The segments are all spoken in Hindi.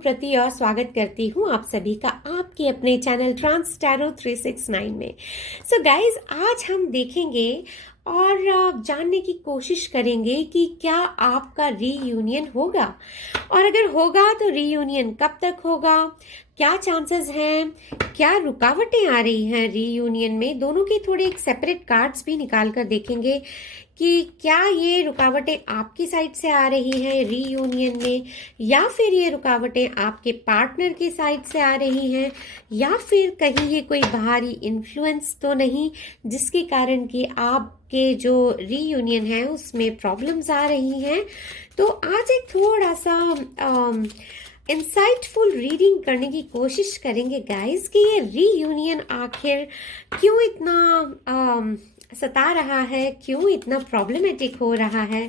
प्रति और स्वागत करती हूँ आप सभी का आपके अपने चैनल ट्रांस टैरो 369 में। सो गाइज, आज हम देखेंगे और जानने की कोशिश करेंगे कि क्या आपका रीयूनियन होगा, और अगर होगा तो रीयूनियन कब तक होगा, क्या चांसेस हैं, क्या रुकावटें आ रही हैं रीयूनियन में। दोनों के थोड़े एक सेपरेट कार्ड्स भी निकाल कर देखेंगे कि क्या ये रुकावटें आपकी साइड से आ रही हैं रीयूनियन में, या फिर ये रुकावटें आपके पार्टनर की साइड से आ रही हैं, या फिर कहीं ये कोई बाहरी इन्फ्लुएंस तो नहीं जिसके कारण कि आपके जो रीयूनियन है उसमें प्रॉब्लम्स आ रही हैं। तो आज एक थोड़ा सा इंसाइटफुल रीडिंग करने की कोशिश करेंगे गाइस कि ये रीयूनियन आखिर क्यों इतना सता रहा है, क्यों इतना प्रॉब्लमेटिक हो रहा है,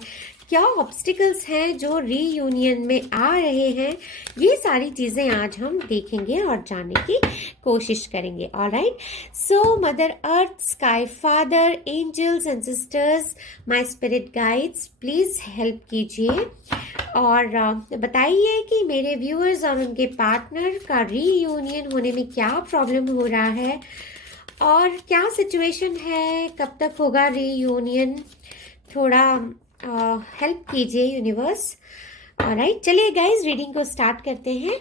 क्या ऑब्स्टिकल्स हैं जो रीयूनियन में आ रहे हैं। ये सारी चीज़ें आज हम देखेंगे और जानने की कोशिश करेंगे। Alright, so mother earth, sky father, angels and sisters, my spirit guides, please help कीजिए और बताइए कि मेरे व्यूअर्स और उनके पार्टनर का रीयूनियन होने में क्या प्रॉब्लम हो रहा है और क्या सिचुएशन है, कब तक होगा रीयूनियन। थोड़ा हेल्प कीजिए यूनिवर्स। ऑलराइट, चलिए गाइज रीडिंग को स्टार्ट करते हैं।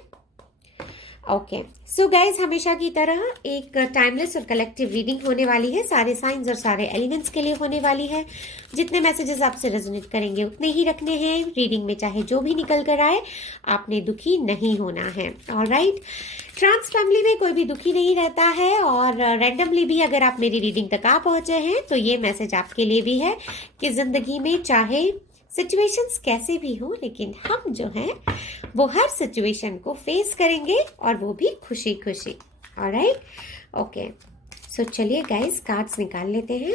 ओके, सो गाइज, हमेशा की तरह एक टाइमलेस और कलेक्टिव रीडिंग होने वाली है। सारे साइंस और सारे एलिमेंट्स के लिए होने वाली है। जितने मैसेजेस आपसे रेजोनेट करेंगे उतने ही रखने हैं। रीडिंग में चाहे जो भी निकल कर आए, आपने दुखी नहीं होना है। ऑलराइट, ट्रांस फैमिली में कोई भी दुखी नहीं रहता है और रैंडमली भी अगर आप मेरी रीडिंग तक आ पहुंचे हैं तो ये मैसेज आपके लिए भी है कि जिंदगी में चाहे सिचुएशंस कैसे भी हो, लेकिन हम जो हैं वो हर सिचुएशन को फेस करेंगे और वो भी खुशी खुशी। ऑलराइट, ओके, सो चलिए गाइस कार्ड्स निकाल लेते हैं।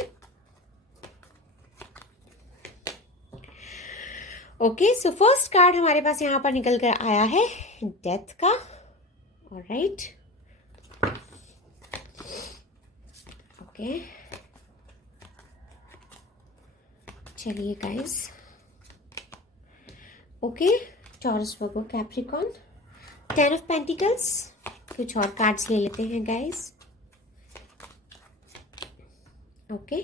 ओके, सो फर्स्ट कार्ड हमारे पास यहाँ पर निकल कर आया है डेथ का। ऑलराइट, ओके, चलिए guys. Okay, taurus, Virgo, Capricorn, 10 of pentacles. कुछ और कार्ड्स ले लेते हैं guys. Okay,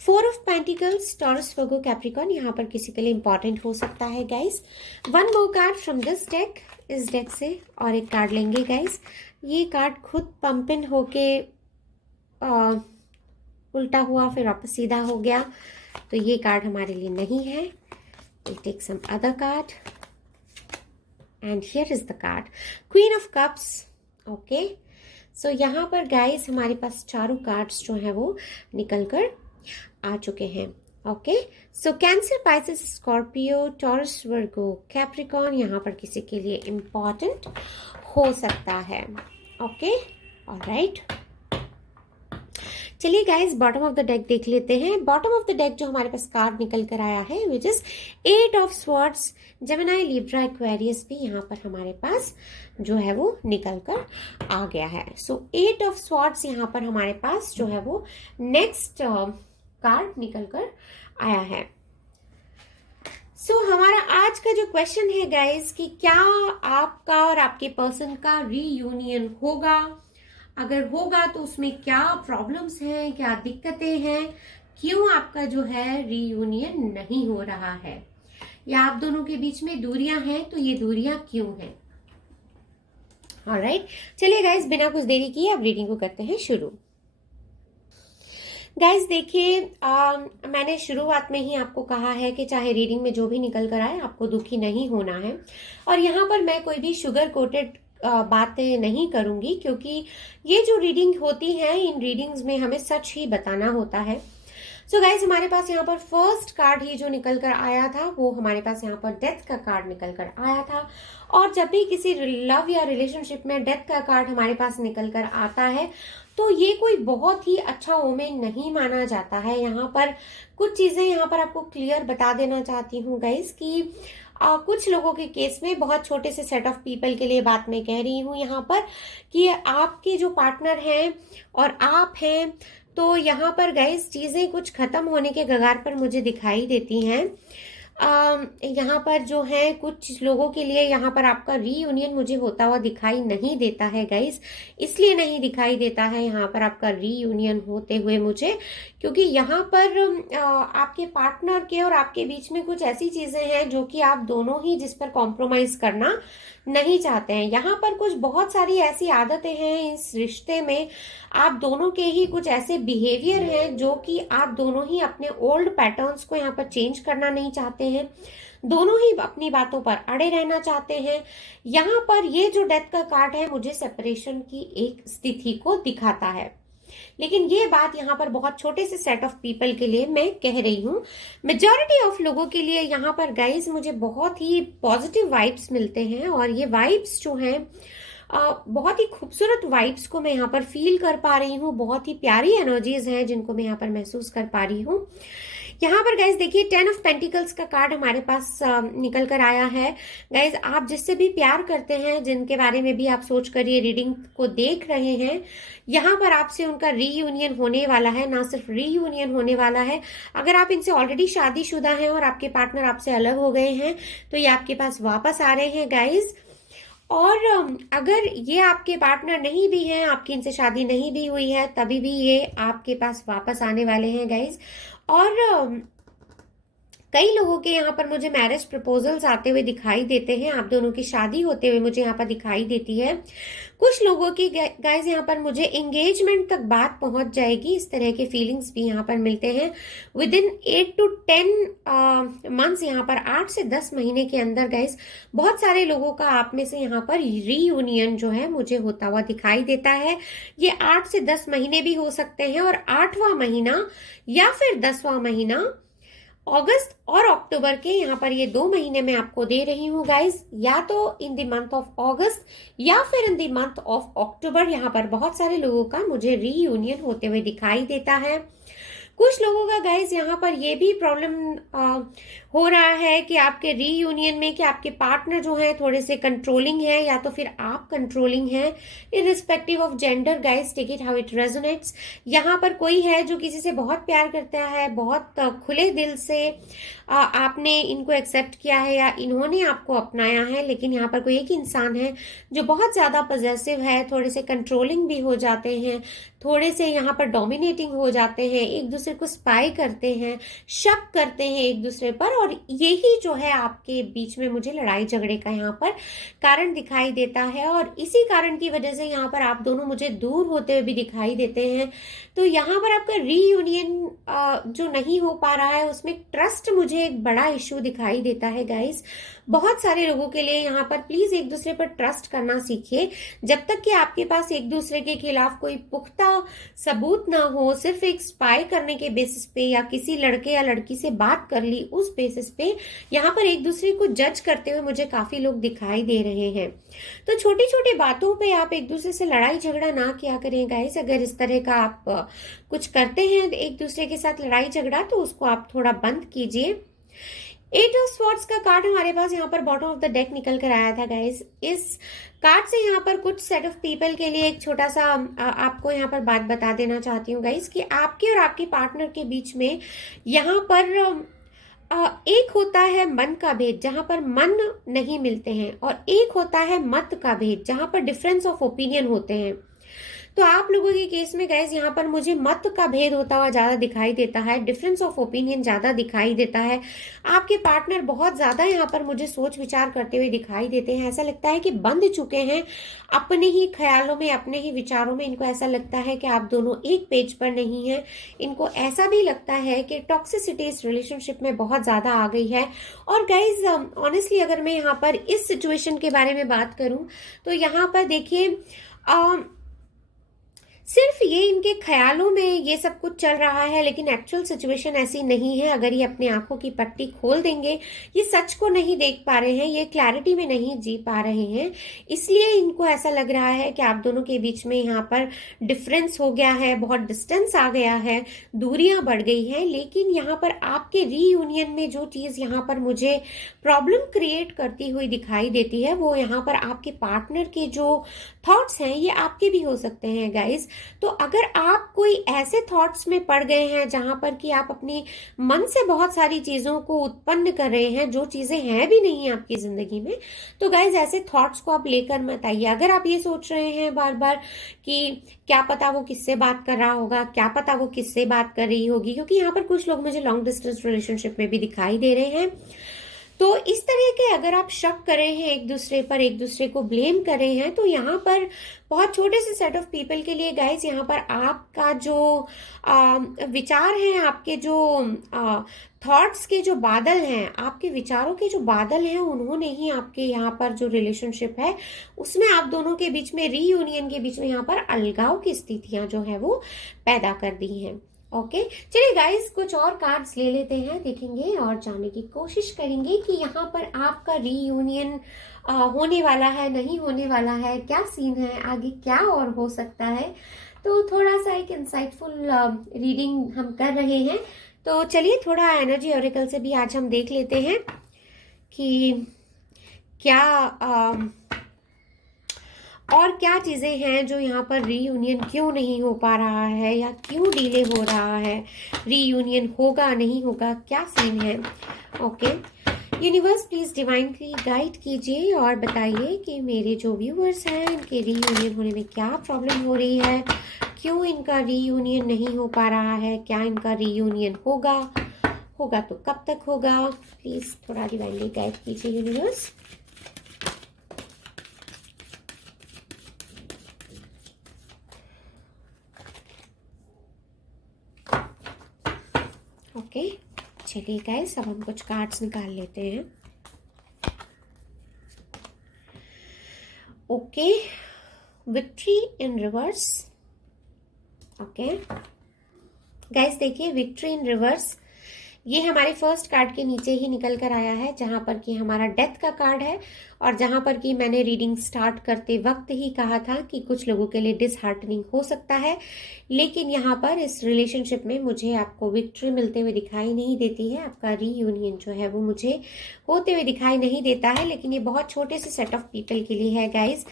4 of pentacles, taurus, Virgo, Capricorn, यहाँ पर किसी के लिए इंपॉर्टेंट हो सकता है guys. 1 more card from this deck, इस डेक से और एक कार्ड लेंगे गाइस। ये कार्ड खुद पंपिन होके उल्टा हुआ फिर वापस सीधा हो गया, तो ये कार्ड हमारे लिए नहीं है। We'll take some other card and here is the card, Queen of Cups. Okay, so यहाँ पर गाइस हमारे पास चारों कार्ड्स जो हैं वो निकल कर आ चुके हैं। ओके, सो कैंसर, पाइसेस, स्कॉर्पियो, टॉरस, वर्गो, कैप्रिकॉर्न यहाँ पर किसी के लिए इम्पॉर्टेंट हो सकता है। ओके, ऑलराइट, चलिए guys bottom of the deck देख लेते हैं। बॉटम ऑफ द डेक जो हमारे पास कार्ड निकल कर आया है which is 8 of swords, Gemini, Libra, Aquarius भी यहाँ पर हमारे पास जो है वो निकल कर आ गया है। सो 8 ऑफ स्वॉर्ड्स यहाँ पर हमारे पास जो है वो नेक्स्ट कार्ड निकल कर आया है। सो हमारा आज का जो क्वेश्चन है गाइस कि क्या आपका और आपके पर्सन का रीयूनियन होगा, अगर होगा तो उसमें क्या प्रॉब्लम्स हैं, क्या दिक्कतें हैं, क्यों आपका जो है रीयूनियन नहीं हो रहा है, या आप दोनों के बीच में दूरियां हैं तो ये दूरियां क्यों हैं। ऑलराइट, चलिए गाइस बिना कुछ देरी किए अब रीडिंग को करते हैं शुरू। गाइस देखिए, मैंने शुरुआत में ही आपको कहा है कि चाहे रीडिंग में जो भी निकल कर आए आपको दुखी नहीं होना है, और यहाँ पर मैं कोई भी शुगर कोटेड बातें नहीं करूंगी, क्योंकि ये जो रीडिंग होती है इन रीडिंग्स में हमें सच ही बताना होता है। सो गाइज, हमारे पास यहाँ पर फर्स्ट कार्ड ही जो निकल कर आया था वो हमारे पास यहाँ पर डेथ का कार्ड निकल कर आया था, और जब भी किसी लव या रिलेशनशिप में डेथ का कार्ड हमारे पास निकल कर आता है तो ये कोई बहुत ही अच्छा ओमेन नहीं माना जाता है। यहाँ पर कुछ चीजें यहाँ पर आपको क्लियर बता देना चाहती हूँ गाइज कि कुछ लोगों के केस में, बहुत छोटे से सेट ऑफ पीपल के लिए बात मैं कह रही हूँ यहाँ पर, कि आपके जो पार्टनर हैं और आप हैं, तो यहाँ पर गाइस चीजें कुछ खत्म होने के कगार पर मुझे दिखाई देती हैं। यहाँ पर जो है कुछ लोगों के लिए यहाँ पर आपका रीयूनियन मुझे होता हुआ दिखाई नहीं देता है गाइस। इसलिए नहीं दिखाई देता है यहाँ पर आपका रीयूनियन होते हुए मुझे, क्योंकि यहाँ पर आपके पार्टनर के और आपके बीच में कुछ ऐसी चीजें हैं जो कि आप दोनों ही जिस पर कॉम्प्रोमाइज करना नहीं चाहते हैं। यहाँ पर कुछ बहुत सारी ऐसी आदतें हैं इस रिश्ते में, आप दोनों के ही कुछ ऐसे बिहेवियर हैं जो कि आप दोनों ही अपने ओल्ड पैटर्न्स को यहाँ पर चेंज करना नहीं चाहते हैं, दोनों ही अपनी बातों पर अड़े रहना चाहते हैं। यहाँ पर ये जो डेथ का कार्ड है मुझे सेपरेशन की एक स्थिति को दिखाता है, लेकिन ये बात यहाँ पर बहुत छोटे से सेट ऑफ पीपल के लिए मैं कह रही हूँ। मेजॉरिटी ऑफ लोगों के लिए यहाँ पर गाइस मुझे बहुत ही पॉजिटिव वाइब्स मिलते हैं, और ये वाइब्स जो हैं बहुत ही खूबसूरत वाइब्स को मैं यहाँ पर फील कर पा रही हूँ, बहुत ही प्यारी एनर्जीज हैं जिनको मैं यहाँ पर महसूस कर पा रही हूँ। यहाँ पर गाइज देखिए 10 ऑफ पेंटिकल्स का कार्ड हमारे पास निकल कर आया है। गाइज आप जिससे भी प्यार करते हैं, जिनके बारे में भी आप सोच कर ये रीडिंग को देख रहे हैं, यहाँ पर आपसे उनका रीयूनियन होने वाला है। ना सिर्फ रीयूनियन होने वाला है, अगर आप इनसे ऑलरेडी शादीशुदा हैं और आपके पार्टनर आपसे अलग हो गए हैं तो ये आपके पास वापस आ रहे हैं गाइज। और अगर ये आपके पार्टनर नहीं भी हैं, आपकी इनसे शादी नहीं भी हुई है, तभी भी ये आपके पास वापस आने वाले हैं गाइज। और कई लोगों के यहाँ पर मुझे मैरिज प्रपोजल्स आते हुए दिखाई देते हैं, आप दोनों की शादी होते हुए मुझे यहाँ पर दिखाई देती है। कुछ लोगों की गाइज यहाँ पर मुझे एंगेजमेंट तक बात पहुंच जाएगी, इस तरह के फीलिंग्स भी यहाँ पर मिलते हैं। विद इन 8 to 10 मंथ्स, यहाँ पर 8 से 10 महीने के अंदर गाइज बहुत सारे लोगों का आप में से यहाँ पर रीयूनियन जो है मुझे होता हुआ दिखाई देता है। ये 8 से 10 महीने भी हो सकते हैं, और 8वां महीना या फिर 10वां महीना अगस्त और अक्टूबर के, यहाँ पर ये 2 महीने मैं आपको दे रही हूँ गाइज, या तो इन द मंथ ऑफ अगस्त या फिर in the month of October. यहाँ पर बहुत सारे लोगों का मुझे रीयूनियन होते हुए दिखाई देता है। कुछ लोगों का गाइज यहाँ पर ये भी प्रॉब्लम हो रहा है कि आपके रीयूनियन में कि आपके पार्टनर जो है थोड़े से कंट्रोलिंग है, या तो फिर आप कंट्रोलिंग हैं। Irrespective of gender guys, take it how it resonates. यहाँ पर कोई है जो किसी से बहुत प्यार करता है, बहुत खुले दिल से आपने इनको एक्सेप्ट किया है या इन्होंने आपको अपनाया है, लेकिन यहाँ पर कोई एक इंसान है जो बहुत ज्यादा पॉजेसिव है, थोड़े से कंट्रोलिंग भी हो जाते हैं, थोड़े से यहाँ पर डोमिनेटिंग हो जाते हैं, एक दूसरे को स्पाई करते हैं, शक करते हैं एक दूसरे पर, और यही जो है आपके बीच में मुझे लड़ाई झगड़े का यहाँ पर कारण दिखाई देता है। और इसी कारण की वजह से यहाँ पर आप दोनों मुझे दूर होते हुए भी दिखाई देते हैं। तो यहाँ पर आपका रीयूनियन जो नहीं हो पा रहा है, उसमें ट्रस्ट मुझे एक बड़ा इश्यू दिखाई देता है गाइस। बहुत सारे लोगों के लिए यहाँ पर प्लीज एक दूसरे पर ट्रस्ट करना सीखिए। जब तक कि आपके पास एक दूसरे के खिलाफ कोई पुख्ता सबूत ना हो, सिर्फ एक स्पाई करने के बेसिस पे या किसी लड़के या लड़की से बात कर ली उस बेसिस पे यहाँ पर एक दूसरे को जज करते हुए मुझे काफी लोग दिखाई दे रहे हैं। तो छोटी छोटी बातों पे आप एक दूसरे से लड़ाई झगड़ा ना किया करें गाइस। अगर इस तरह का आप कुछ करते हैं एक दूसरे के साथ लड़ाई झगड़ा, तो उसको आप थोड़ा बंद कीजिए। 8 ऑफ स्वॉर्ड्स का कार्ड हमारे पास यहाँ पर बॉटम ऑफ द डेक निकल कर आया था गाइस। इस कार्ड से यहाँ पर कुछ सेट ऑफ पीपल के लिए एक छोटा सा आपको यहाँ पर बात बता देना चाहती हूँ गाइस, कि आपके और आपके पार्टनर के बीच में यहाँ पर एक होता है मन का भेद, जहां पर मन नहीं मिलते हैं, और एक होता है मत का भेद, जहां पर डिफरेंस ऑफ ओपिनियन होते हैं। तो आप लोगों के केस में गाइस यहाँ पर मुझे मत का भेद होता हुआ ज्यादा दिखाई देता है, डिफरेंस ऑफ ओपिनियन ज्यादा दिखाई देता है। आपके पार्टनर बहुत ज्यादा यहाँ पर मुझे सोच विचार करते हुए दिखाई देते हैं। ऐसा लगता है कि बंध चुके हैं अपने ही ख्यालों में, अपने ही विचारों में। इनको ऐसा लगता है कि आप दोनों एक पेज पर नहीं है। इनको ऐसा भी लगता है कि टॉक्सिसिटी इस रिलेशनशिप में बहुत ज्यादा आ गई है। और गाइज ऑनेस्टली अगर मैं यहाँ पर इस सिचुएशन के बारे में बात करूं, तो यहाँ पर देखिए सिर्फ ये इनके ख्यालों में ये सब कुछ चल रहा है, लेकिन एक्चुअल सिचुएशन ऐसी नहीं है। अगर ये अपने आंखों की पट्टी खोल देंगे, ये सच को नहीं देख पा रहे हैं, ये क्लैरिटी में नहीं जी पा रहे हैं, इसलिए इनको ऐसा लग रहा है कि आप दोनों के बीच में यहाँ पर डिफरेंस हो गया है, बहुत डिस्टेंस आ गया है, दूरियां बढ़ गई हैं। लेकिन यहाँ पर आपके रीयूनियन में जो चीज यहाँ पर मुझे प्रॉब्लम क्रिएट करती हुई दिखाई देती है, वो यहाँ पर आपके पार्टनर के जो थॉट्स हैं ये आपके भी हो सकते हैं गाइस। तो अगर आप कोई ऐसे थॉट्स में पड़ गए हैं जहां पर कि आप अपने मन से बहुत सारी चीजों को उत्पन्न कर रहे हैं जो चीजें हैं भी नहीं आपकी जिंदगी में, तो गाइज ऐसे थॉट्स को आप लेकर मत आइए। अगर आप ये सोच रहे हैं बार बार कि क्या पता वो किससे बात कर रहा होगा, क्या पता वो किससे बात कर रही होगी, क्योंकि यहाँ पर कुछ लोग मुझे लॉन्ग डिस्टेंस रिलेशनशिप में भी दिखाई दे रहे हैं, तो इस तरह के अगर आप शक कर रहे हैं एक दूसरे पर, एक दूसरे को ब्लेम कर रहे हैं, तो यहाँ पर बहुत छोटे से सेट ऑफ पीपल के लिए गाइस यहाँ पर आपका जो विचार हैं, आपके जो थॉट्स के जो बादल हैं, आपके विचारों के जो बादल हैं, उन्होंने ही आपके यहाँ पर जो रिलेशनशिप है उसमें आप दोनों के बीच में, रीयूनियन के बीच में यहाँ पर अलगाव की स्थितियां जो है वो पैदा कर दी हैं। ओके, चलिए गाइस कुछ और कार्ड्स ले लेते हैं, देखेंगे और जानने की कोशिश करेंगे कि यहाँ पर आपका रीयूनियन होने वाला है, नहीं होने वाला है, क्या सीन है, आगे क्या और हो सकता है। तो थोड़ा सा एक इंसाइटफुल रीडिंग हम कर रहे हैं, तो चलिए थोड़ा एनर्जी ऑरेकल से भी आज हम देख लेते हैं कि क्या और क्या चीजें हैं जो यहाँ पर रीयूनियन क्यों नहीं हो पा रहा है या क्यों डिले हो रहा है, रीयूनियन होगा नहीं होगा, क्या सीन है। Okay, universe please divinely guide कीजिए और बताइए कि मेरे जो व्यूअर्स हैं इनके रीयूनियन होने में क्या प्रॉब्लम हो रही है, क्यों इनका रीयूनियन नहीं हो पा रहा है, क्या इनका रीयूनियन होगा, होगा तो कब तक होगा। प्लीज थोड़ा डिवाइनली गाइड कीजिए यूनिवर्स। ओके, चलिए गाइस अब हम कुछ कार्ड्स निकाल लेते हैं। Okay, victory in reverse. Okay guys, देखिए विक्ट्री इन रिवर्स ये हमारे फर्स्ट कार्ड के नीचे ही निकल कर आया है, जहां पर कि हमारा डेथ का कार्ड है और जहां पर कि मैंने रीडिंग स्टार्ट करते वक्त ही कहा था कि कुछ लोगों के लिए डिसहार्टनिंग हो सकता है, लेकिन यहाँ पर इस रिलेशनशिप में मुझे आपको विक्ट्री मिलते हुए दिखाई नहीं देती है। आपका रीयूनियन जो है वो मुझे होते हुए दिखाई नहीं देता है, लेकिन ये बहुत छोटे से सेट ऑफ पीपल के लिए है गाइज।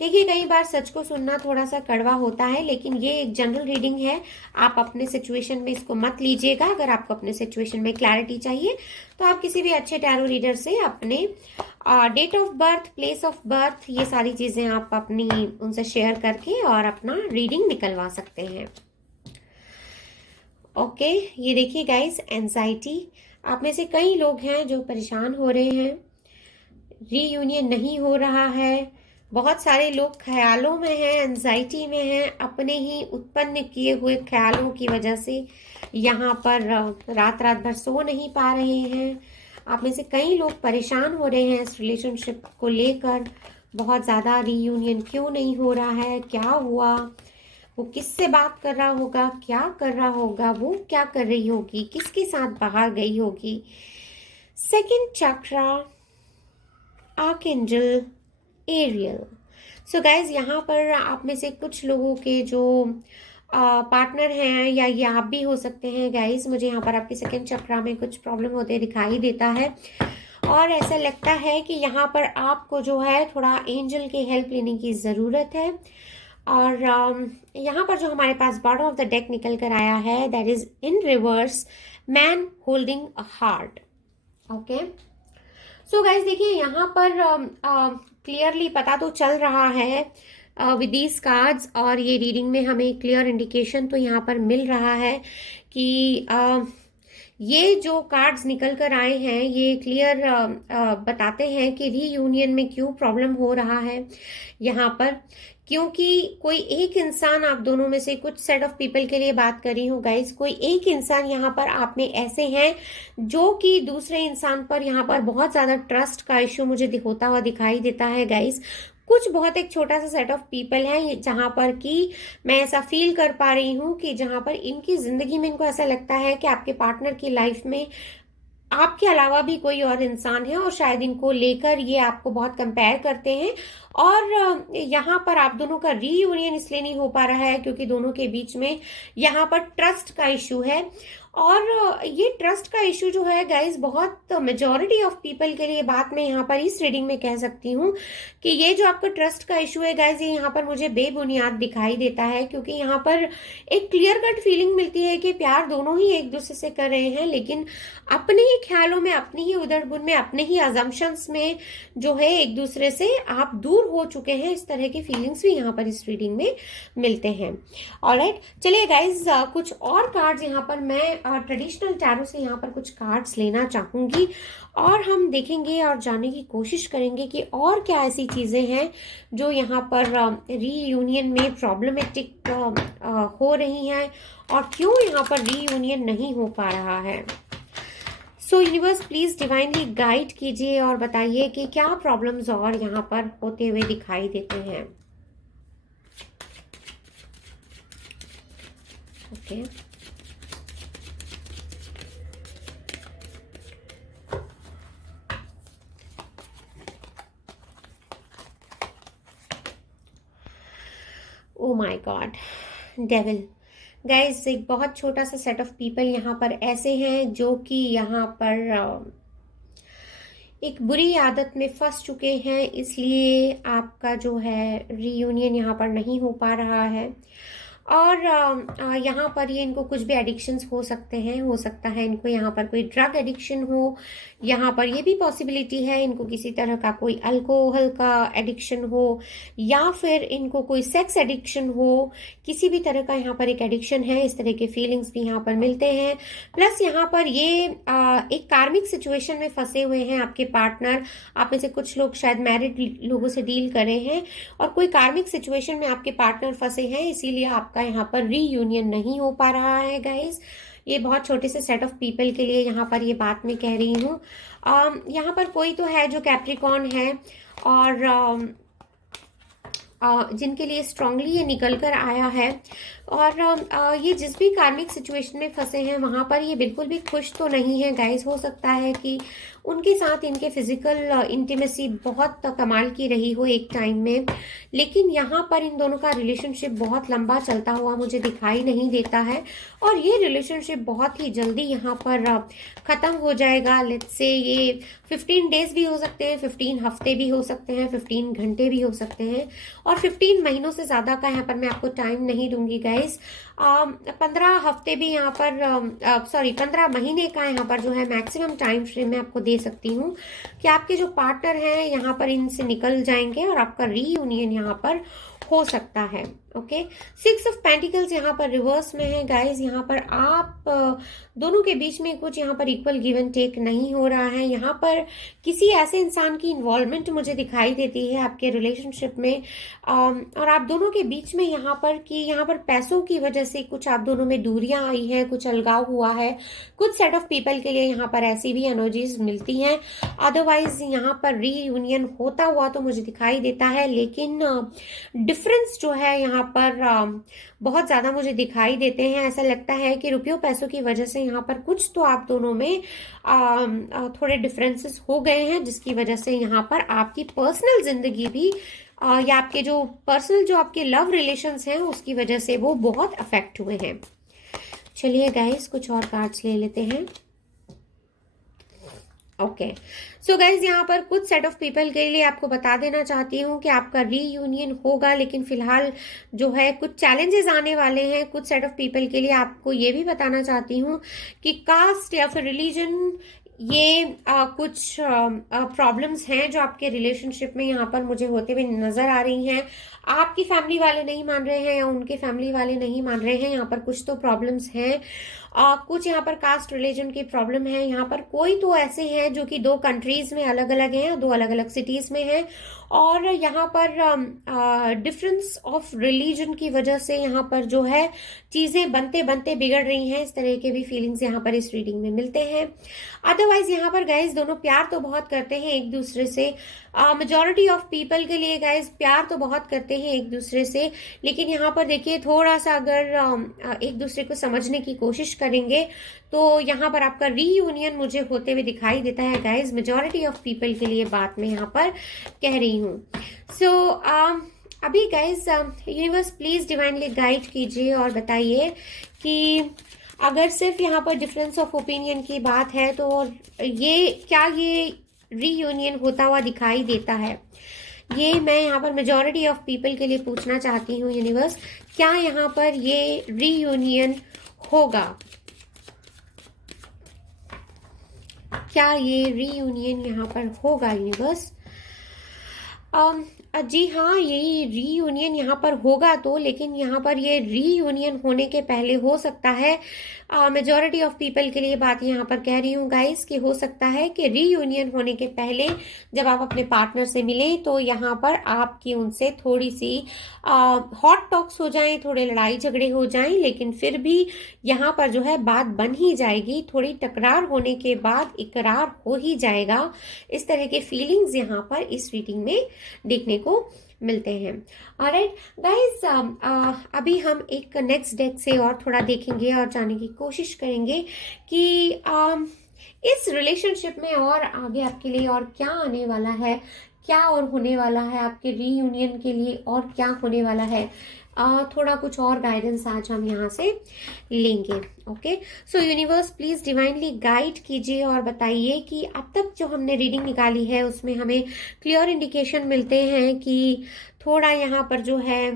देखिए कई बार सच को सुनना थोड़ा सा कड़वा होता है, लेकिन ये एक जनरल रीडिंग है, आप अपने सिचुएशन में इसको मत लीजिएगा। अगर आपको अपने सिचुएशन में क्लैरिटी चाहिए तो आप किसी भी अच्छे टैरो रीडर से अपने date of birth, place of birth, ये सारी चीजें आप अपनी उनसे शेयर करके और अपना रीडिंग निकलवा सकते हैं। ओके, ये देखिए गाइस, एंजाइटी, आप में से कई लोग हैं जो परेशान हो रहे हैं, रीयूनियन नहीं हो रहा है, बहुत सारे लोग ख्यालों में हैं, एंजाइटी में हैं, अपने ही उत्पन्न किए हुए ख्यालों की वजह से यहाँ पर रात रात भर सो नहीं पा रहे हैं। आप में से कई लोग परेशान हो रहे हैं इस रिलेशनशिप को लेकर बहुत ज़्यादा, रीयूनियन क्यों नहीं हो रहा है, क्या हुआ, वो किससे बात कर रहा होगा, क्या कर रहा होगा, वो क्या कर रही होगी, किसके साथ बाहर गई होगी। सेकंड चक्रा, आर्कएंजल एरियल। सो गाइज, यहाँ पर आप में से कुछ लोगों के जो पार्टनर हैं या ये आप भी हो सकते हैं गाइज, मुझे यहाँ पर आपके सेकंड चक्रा में कुछ प्रॉब्लम होते दिखाई देता है और ऐसा लगता है कि यहाँ पर आपको जो है थोड़ा एंजल की हेल्प लेने की ज़रूरत है। और यहाँ पर जो हमारे पास बॉटम ऑफ द डेक निकल कर आया है, that is in reverse, man holding a heart. Okay, so guys देखिए यहाँ पर क्लियरली पता तो चल रहा है विद दीज कार्ड्स, और ये रीडिंग में हमें क्लियर इंडिकेशन तो यहाँ पर मिल रहा है कि ये जो कार्ड्स निकल कर आए हैं ये क्लियर बताते हैं कि रीयूनियन में क्यों प्रॉब्लम हो रहा है यहाँ पर, क्योंकि कोई एक इंसान, आप दोनों में से कुछ सेट ऑफ पीपल के लिए बात कर रही हूँ गाइज, कोई एक इंसान यहाँ पर आप में ऐसे हैं जो कि दूसरे इंसान पर यहाँ पर बहुत ज्यादा ट्रस्ट का इश्यू मुझे होता हुआ दिखाई देता है गाइज। कुछ बहुत एक छोटा सा सेट ऑफ पीपल है जहां पर कि मैं ऐसा फील कर पा रही हूँ कि जहां पर इनकी जिंदगी में इनको ऐसा लगता है कि आपके पार्टनर की लाइफ में आपके अलावा भी कोई और इंसान है और शायद इनको लेकर ये आपको बहुत कंपेयर करते हैं और यहाँ पर आप दोनों का रीयूनियन इसलिए नहीं हो पा रहा है क्योंकि दोनों के बीच में यहाँ पर ट्रस्ट का इशू है। और ये ट्रस्ट का इशू जो है गाइज, बहुत मेजॉरिटी ऑफ पीपल के लिए बात मैं यहाँ पर इस रीडिंग में कह सकती हूँ कि ये जो आपका ट्रस्ट का इशू है गाइज, ये यहाँ पर मुझे बेबुनियाद दिखाई देता है। क्योंकि यहाँ पर एक क्लियर कट फीलिंग मिलती है कि प्यार दोनों ही एक दूसरे से कर रहे हैं, लेकिन अपने ही ख्यालों में, अपनी ही उधड़-बुन में, अपने ही अजम्पशंस में जो है एक दूसरे से आप दूर हो चुके हैं। इस तरह की फीलिंग्स भी यहाँ पर इस रीडिंग में मिलते हैं। ऑलराइट, चलिए गाइज, कुछ और कार्ड्स यहाँ पर मैं ट्रेडिशनल टैरो से यहाँ पर कुछ कार्ड्स लेना चाहूंगी और हम देखेंगे और जानने की कोशिश करेंगे कि और क्या ऐसी चीजें हैं जो यहाँ पर रीयूनियन में प्रॉब्लमेटिक हो रही हैं और क्यों यहाँ पर रीयूनियन नहीं हो पा रहा है। सो यूनिवर्स प्लीज डिवाइनली गाइड कीजिए और बताइए कि क्या प्रॉब्लम्स और यहाँ पर होते हुए दिखाई देते हैं। Okay, oh my God, devil. Guys, एक बहुत छोटा सा सेट ऑफ पीपल यहाँ पर ऐसे हैं जो कि यहाँ पर एक बुरी आदत में फंस चुके हैं, इसलिए आपका जो है रीयूनियन यहाँ पर नहीं हो पा रहा है। और यहाँ पर ये इनको कुछ भी एडिक्शंस हो सकते हैं, हो सकता है इनको यहाँ पर कोई ड्रग एडिक्शन हो, यहाँ पर ये भी पॉसिबिलिटी है इनको किसी तरह का कोई अल्कोहल का एडिक्शन हो, या फिर इनको कोई सेक्स एडिक्शन हो, किसी भी तरह का यहाँ पर एक एडिक्शन है। इस तरह के फीलिंग्स भी यहाँ पर मिलते हैं। प्लस यहाँ पर ये एक कार्मिक सिचुएशन में फंसे हुए हैं आपके पार्टनर। आप में से कुछ लोग शायद मैरिड लोगों से डील कर रहे हैं और कोई कार्मिक सिचुएशन में आपके पार्टनर फंसे हैं, इसीलिए आपका यहाँ पर रीयूनियन नहीं हो पा रहा है गाइस। ये बहुत छोटे से सेट ऑफ पीपल के लिए यहाँ पर ये बात मैं कह रही हूँ। यहाँ पर कोई तो है जो कैप्रिकॉन है और जिनके लिए स्ट्रांगली ये निकल कर आया है। और ये जिस भी कार्मिक सिचुएशन में फंसे हैं वहाँ पर ये बिल्कुल भी खुश तो नहीं है गाइस। हो सकता है कि उनके साथ इनके फिजिकल इंटीमेसी बहुत कमाल की रही हो एक टाइम में, लेकिन यहाँ पर इन दोनों का रिलेशनशिप बहुत लंबा चलता हुआ मुझे दिखाई नहीं देता है और ये रिलेशनशिप बहुत ही जल्दी यहाँ पर ख़त्म हो जाएगा। लेट्स से ये 15 डेज भी हो सकते हैं, 15 हफ्ते भी हो सकते हैं, 15 घंटे भी हो सकते हैं और 15 महीनों से ज़्यादा का यहाँ पर मैं आपको टाइम नहीं दूंगी गाइस। 15 हफ्ते भी यहाँ पर 15 महीने का यहाँ पर जो है मैक्सिमम टाइम फ्रेम मैं आपको दे सकती हूँ कि आपके जो पार्टनर हैं यहाँ पर इनसे निकल जाएंगे और आपका रीयूनियन यहाँ पर हो सकता है। ओके, 6 ऑफ पेंटिकल्स यहाँ पर रिवर्स में है गाइज। यहाँ पर आप दोनों के बीच में कुछ यहाँ पर इक्वल गिव एंड टेक नहीं हो रहा है। यहाँ पर किसी ऐसे इंसान की इन्वॉल्वमेंट मुझे दिखाई देती है आपके रिलेशनशिप में और आप दोनों के बीच में यहाँ पर पैसों की वजह से कुछ आप दोनों में दूरियां आई हैं, कुछ अलगाव हुआ है। कुछ सेट ऑफ पीपल के लिए यहाँ पर ऐसी भी एनर्जीज मिलती हैं। अदरवाइज यहाँ पर रीयूनियन होता हुआ तो मुझे दिखाई देता है, लेकिन डिफरेंस जो है यहाँ पर बहुत ज्यादा मुझे दिखाई देते हैं। ऐसा लगता है कि रुपयों पैसों की वजह से यहाँ पर कुछ तो आप दोनों में थोड़े डिफरेंसेस हो गए हैं, जिसकी वजह से यहाँ पर आपकी पर्सनल जिंदगी भी या आपके जो पर्सनल जो आपके लव रिलेशंस हैं उसकी वजह से वो बहुत अफेक्ट हुए हैं। चलिए गाइस, कुछ और कार्ड्स ले लेते हैं। ओके, सो गाइज, यहाँ पर कुछ सेट ऑफ पीपल के लिए आपको बता देना चाहती हूँ कि आपका रीयूनियन होगा, लेकिन फिलहाल जो है कुछ चैलेंजेस आने वाले हैं। कुछ सेट ऑफ पीपल के लिए आपको ये भी बताना चाहती हूँ कि कास्ट या फिर रिलीजन, ये कुछ प्रॉब्लम्स हैं जो आपके रिलेशनशिप में यहाँ पर मुझे होते हुए नजर आ रही हैं। आपकी फैमिली वाले नहीं मान रहे हैं या उनके फैमिली वाले नहीं मान रहे हैं। यहाँ पर कुछ तो प्रॉब्लम्स हैं। कुछ यहाँ पर कास्ट रिलीजन की प्रॉब्लम है। यहाँ पर कोई तो ऐसे हैं जो कि 2 कंट्रीज में अलग अलग हैं, 2 अलग अलग सिटीज में हैं और यहाँ पर डिफरेंस ऑफ रिलीजन की वजह से यहाँ पर जो है चीजें बनते बनते बिगड़ रही हैं। इस तरह के भी फीलिंग्स यहाँ पर इस रीडिंग में मिलते हैं। अदरवाइज यहाँ पर गाइज दोनों प्यार तो बहुत करते हैं एक दूसरे से। मेजॉरिटी ऑफ पीपल के लिए गाइज प्यार तो बहुत करते हैं एक दूसरे से, लेकिन यहाँ पर देखिए थोड़ा सा अगर एक दूसरे को समझने की कोशिश करेंगे तो यहाँ पर आपका रीयूनियन मुझे होते हुए दिखाई देता है गाइज। मेजॉरिटी ऑफ पीपल के लिए बात मैं यहाँ पर कह रही हूँ। सो अभी guys universe please divinely guide कीजिए और बताइए कि अगर सिर्फ यहाँ पर डिफरेंस ऑफ ओपिनियन की बात है तो ये रीयूनियन होता हुआ दिखाई देता है, ये मैं यहाँ पर मेजॉरिटी ऑफ पीपल के लिए पूछना चाहती हूँ यूनिवर्स, क्या यहाँ पर ये रीयूनियन होगा? क्या ये रीयूनियन यहाँ पर होगा यूनिवर्स? जी हाँ, ये रीयूनियन यहाँ पर होगा तो, लेकिन यहाँ पर ये रीयूनियन होने के पहले हो सकता है, मेजॉरिटी ऑफ पीपल के लिए बात यहाँ पर कह रही हूँ गाइस, कि हो सकता है कि रीयूनियन होने के पहले जब आप अपने पार्टनर से मिलें तो यहाँ पर आपकी उनसे थोड़ी सी हॉट टॉक्स हो जाएं, थोड़े लड़ाई झगड़े हो जाएं, लेकिन फिर भी यहाँ पर जो है बात बन ही जाएगी। थोड़ी टकरार होने के बाद इकरार हो ही जाएगा। इस तरह के फीलिंग्स यहाँ पर इस रीडिंग में देखने को मिलते हैं। ऑलराइट गाइस, अभी हम एक नेक्स्ट डेक से और थोड़ा देखेंगे और जानने की कोशिश करेंगे कि इस रिलेशनशिप में और आगे आपके लिए और क्या आने वाला है, क्या और होने वाला है आपके रीयूनियन के लिए, और क्या होने वाला है। थोड़ा कुछ और गाइडेंस आज हम यहाँ से लेंगे। Okay, so universe please divinely guide कीजिए और बताइए कि अब तक जो हमने रीडिंग निकाली है उसमें हमें क्लियर इंडिकेशन मिलते हैं कि थोड़ा यहाँ पर जो है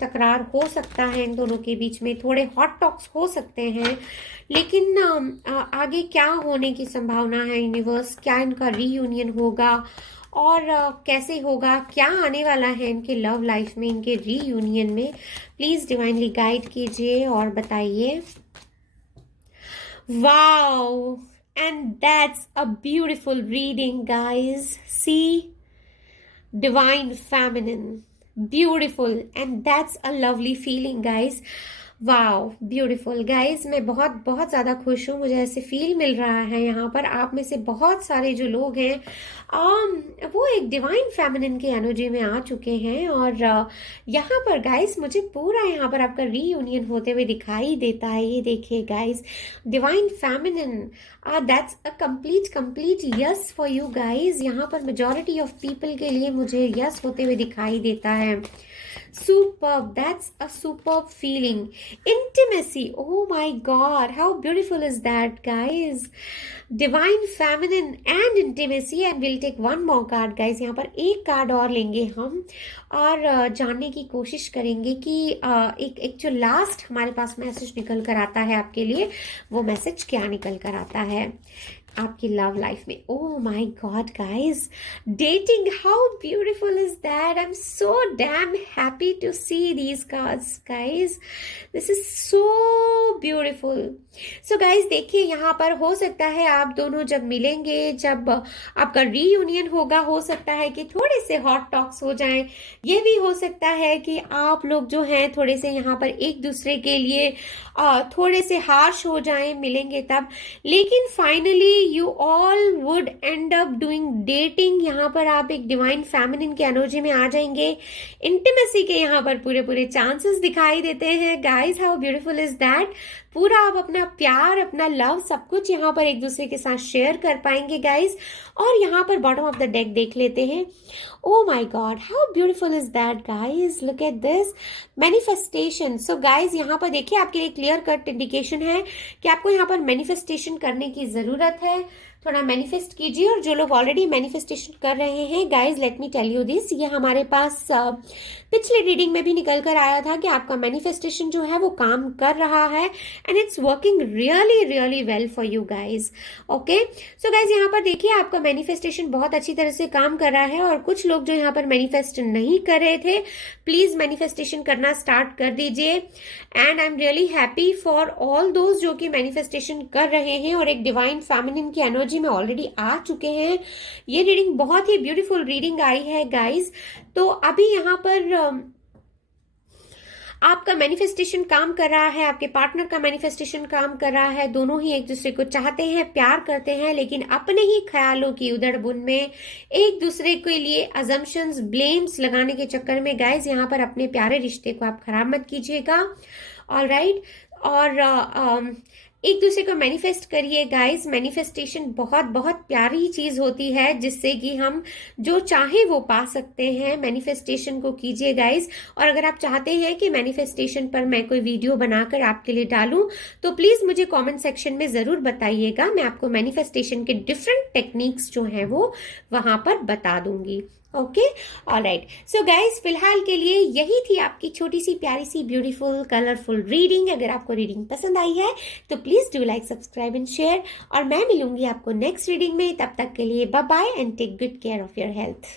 तकरार हो सकता है इन दोनों के बीच में, थोड़े हॉट टॉक्स हो सकते हैं, लेकिन आगे क्या होने की संभावना है यूनिवर्स? क्या इनका रीयूनियन होगा और कैसे होगा? क्या आने वाला है इनके लव लाइफ में, इनके रीयूनियन में? प्लीज डिवाइनली गाइड कीजिए और बताइए। Wow, and that's a beautiful reading guys. See, divine feminine, beautiful, and that's a lovely feeling guys। Wow, beautiful guys, मैं बहुत बहुत ज़्यादा खुश हूँ। मुझे ऐसे फील मिल रहा है यहाँ पर आप में से बहुत सारे जो लोग हैं वो एक डिवाइन फेमिनिन की एनर्जी में आ चुके हैं, और यहाँ पर गाइज मुझे पूरा यहाँ पर आपका रीयूनियन होते हुए दिखाई देता है। ये देखिए guys, divine feminine, that's a complete yes for you guys. यहाँ पर मेजॉरिटी ऑफ पीपल के लिए मुझे यस होते हुए दिखाई देता है। Superb, that's a superb feeling. Intimacy, oh my god, how beautiful is that guys? Divine feminine and intimacy, and we'll take one more card guys। यहाँ पर एक कार्ड और लेंगे हम और जानने की कोशिश करेंगे कि एक जो लास्ट हमारे पास मैसेज निकल कर आता है आपके लिए, वो मैसेज क्या निकल कर आता है आपकी लव लाइफ में। Oh my god guys, dating, how beautiful is that. I am so damn happy to see these cards guys, this is so beautiful. So guys देखिए, यहाँ पर हो सकता है आप दोनों जब मिलेंगे, जब आपका रीयूनियन होगा, हो सकता है कि थोड़े से हॉट टॉक्स हो जाएं। ये भी हो सकता है कि आप लोग जो हैं थोड़े से यहाँ पर एक दूसरे के लिए थोड़े से हार्श हो जाएं मिलेंगे तब, लेकिन finally you all would and up doing dating. यहाँ पर आप एक डिवाइन फेमिनिन की एनर्जी में आ जाएंगे। इंटीमेसी के यहाँ पर पूरे चांसेस दिखाई देते हैं guys. How beautiful is that. पूरा आप अपना प्यार, अपना लव, सब कुछ यहाँ पर एक दूसरे के साथ शेयर कर पाएंगे गाइज। और यहाँ पर बॉटम ऑफ द डेक देख लेते हैं। Oh my God, how beautiful is that guys? Look at this manifestation। So guys, यहाँ पर देखिए आपके लिए क्लियर कट इंडिकेशन है कि आपको यहाँ पर मैनिफेस्टेशन करने की जरूरत है। थोड़ा मैनिफेस्ट कीजिए, और जो लोग ऑलरेडी मैनिफेस्टेशन कर रहे हैं guys, let me tell you this, ये हमारे पास पिछले रीडिंग में भी निकल कर आया था कि आपका मैनिफेस्टेशन जो है वो काम कर रहा है, and it's working really well for you guys. Okay, so guys यहाँ पर देखिए आपका मैनिफेस्टेशन बहुत अच्छी तरह से काम कर रहा है, और कुछ लोग जो यहाँ पर मैनिफेस्ट नहीं कर रहे थे, प्लीज मैनिफेस्टेशन करना स्टार्ट कर दीजिए। And I am really happy for all those जो कि मैनिफेस्टेशन कर रहे हैं और एक डिवाइन फेमिनिन की एनर्जी में ऑलरेडी आ चुके हैं। ये रीडिंग बहुत ही ब्यूटीफुल रीडिंग आई है गाइज। तो अभी यहाँ पर आपका मैनिफेस्टेशन काम कर रहा है, आपके पार्टनर का मैनिफेस्टेशन काम कर रहा है, दोनों ही एक दूसरे को चाहते हैं, प्यार करते हैं, लेकिन अपने ही ख्यालों की उधड़-बुन में एक दूसरे के लिए अजम्पशंस, ब्लेम्स लगाने के चक्कर में गाइज यहाँ पर अपने प्यारे रिश्ते को आप खराब मत कीजिएगा। ऑलराइट, और एक दूसरे को मैनिफेस्ट करिए गाइस। मैनिफेस्टेशन बहुत बहुत प्यारी चीज होती है जिससे कि हम जो चाहे वो पा सकते हैं। मैनिफेस्टेशन को कीजिए गाइस। और अगर आप चाहते हैं कि मैनिफेस्टेशन पर मैं कोई वीडियो बनाकर आपके लिए डालूं तो प्लीज मुझे कमेंट सेक्शन में जरूर बताइएगा। मैं आपको मैनिफेस्टेशन के डिफरेंट टेक्निक्स जो हैं वो वहां पर बता दूंगी। Okay, alright. सो गाइस, फिलहाल के लिए यही थी आपकी छोटी सी प्यारी सी ब्यूटीफुल कलरफुल रीडिंग। अगर आपको रीडिंग पसंद आई है तो please do like, subscribe and share. और मैं मिलूंगी आपको नेक्स्ट रीडिंग में। तब तक के लिए bye bye and take good care of your health.